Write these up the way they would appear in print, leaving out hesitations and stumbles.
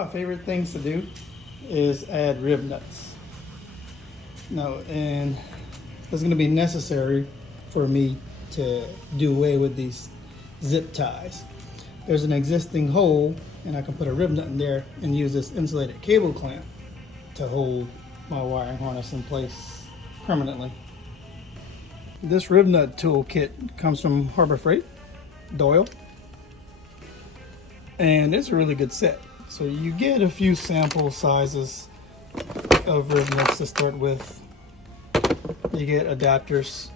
my favorite things to do is add Rivnuts. Now, and it's going to be necessary for me to do away with these zip ties. There's an existing hole, and I can put a Rivnut in there and use this insulated cable clamp to hold my wiring harness in place permanently. This Rivnut toolkit comes from Harbor Freight, Doyle, and it's a really good set. So you get a few sample sizes of Rivnuts to start with. You get adapters,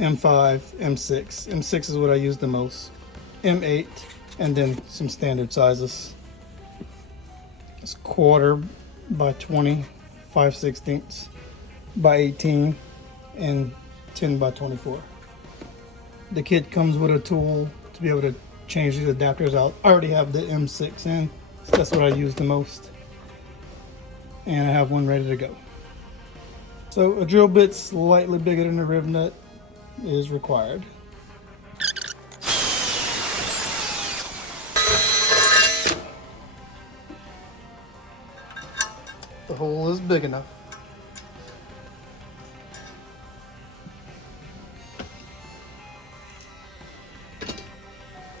M5, M6. M6 is what I use the most. M8, and then some standard sizes. It's 1/4 by 20, 5/16 by 18, and 10 by 24. The kit comes with a tool to be able to change these adapters out. I already have the M6 in, so that's what I use the most. And I have one ready to go. So a drill bit slightly bigger than a Rivnut is required. The hole is big enough.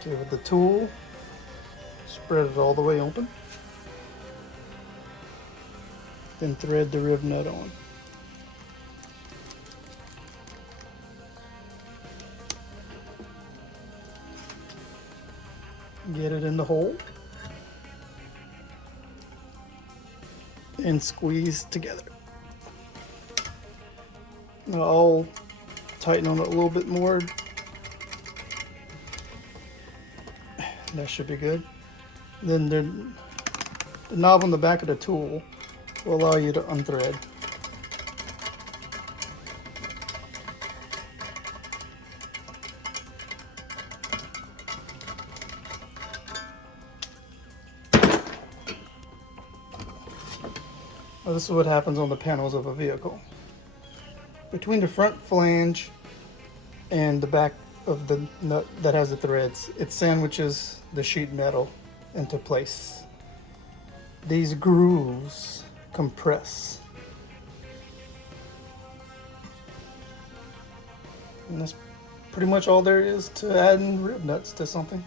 Okay, with the tool, spread it all the way open. Then thread the Rivnut on. Get it in the hole and squeeze together. Now I'll tighten on it a little bit more. That should be good. Then the knob on the back of the tool will allow you to unthread. Now this is what happens on the panels of a vehicle. Between the front flange and the back of the nut that has the threads, it sandwiches the sheet metal into place. These grooves compress. And that's pretty much all there is to adding Rivnuts to something.